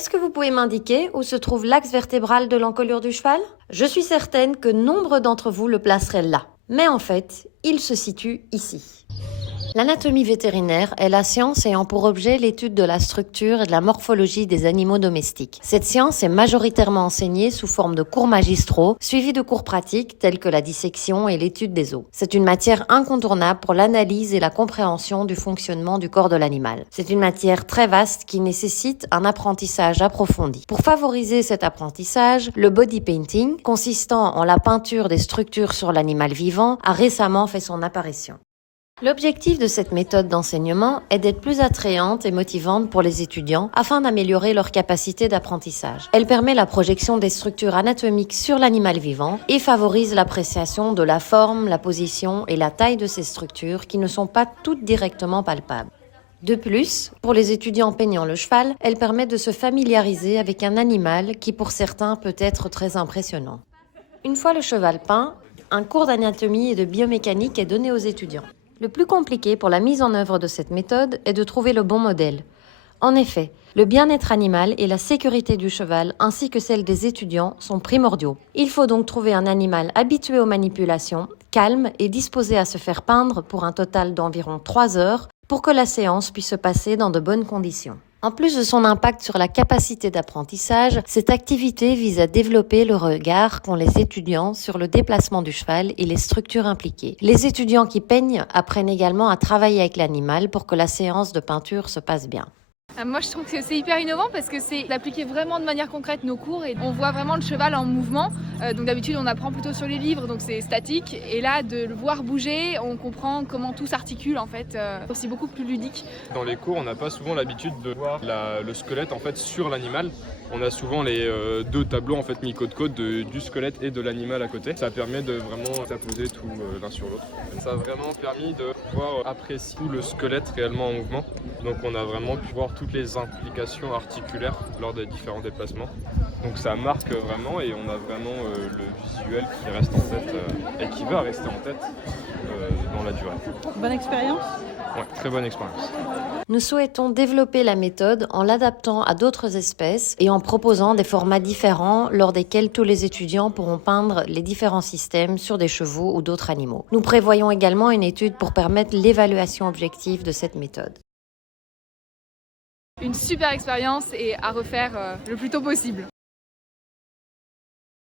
Est-ce que vous pouvez m'indiquer où se trouve l'axe vertébral de l'encolure du cheval? Je suis certaine que nombre d'entre vous le placeraient là. Mais en fait, il se situe ici. L'anatomie vétérinaire est la science ayant pour objet l'étude de la structure et de la morphologie des animaux domestiques. Cette science est majoritairement enseignée sous forme de cours magistraux, suivis de cours pratiques tels que la dissection et l'étude des os. C'est une matière incontournable pour l'analyse et la compréhension du fonctionnement du corps de l'animal. C'est une matière très vaste qui nécessite un apprentissage approfondi. Pour favoriser cet apprentissage, le body painting, consistant en la peinture des structures sur l'animal vivant, a récemment fait son apparition. L'objectif de cette méthode d'enseignement est d'être plus attrayante et motivante pour les étudiants afin d'améliorer leur capacité d'apprentissage. Elle permet la projection des structures anatomiques sur l'animal vivant et favorise l'appréciation de la forme, la position et la taille de ces structures qui ne sont pas toutes directement palpables. De plus, pour les étudiants peignant le cheval, elle permet de se familiariser avec un animal qui pour certains peut être très impressionnant. Une fois le cheval peint, un cours d'anatomie et de biomécanique est donné aux étudiants. Le plus compliqué pour la mise en œuvre de cette méthode est de trouver le bon modèle. En effet, le bien-être animal et la sécurité du cheval ainsi que celle des étudiants sont primordiaux. Il faut donc trouver un animal habitué aux manipulations, calme et disposé à se faire peindre pour un total d'environ 3 heures pour que la séance puisse se passer dans de bonnes conditions. En plus de son impact sur la capacité d'apprentissage, cette activité vise à développer le regard qu'ont les étudiants sur le déplacement du cheval et les structures impliquées. Les étudiants qui peignent apprennent également à travailler avec l'animal pour que la séance de peinture se passe bien. Moi je trouve que c'est hyper innovant parce que c'est d'appliquer vraiment de manière concrète nos cours et on voit vraiment le cheval en mouvement. Donc d'habitude on apprend plutôt sur les livres donc c'est statique et là de le voir bouger on comprend comment tout s'articule en fait. C'est aussi beaucoup plus ludique. Dans les cours on n'a pas souvent l'habitude de voir le squelette en fait sur l'animal. On a souvent les deux tableaux en fait mis côte à côte du squelette et de l'animal à côté. Ça permet de vraiment s'apposer tout l'un sur l'autre. Ça a vraiment permis de pouvoir apprécier tout le squelette réellement en mouvement. Donc on a vraiment pu voir toutes les implications articulaires lors des différents déplacements. Donc ça marque vraiment et on a vraiment le visuel qui reste en tête et qui va rester en tête dans la durée. Bonne expérience? Ouais, très bonne expérience. Nous souhaitons développer la méthode en l'adaptant à d'autres espèces et en proposant des formats différents lors desquels tous les étudiants pourront peindre les différents systèmes sur des chevaux ou d'autres animaux. Nous prévoyons également une étude pour permettre l'évaluation objective de cette méthode. Une super expérience et à refaire le plus tôt possible.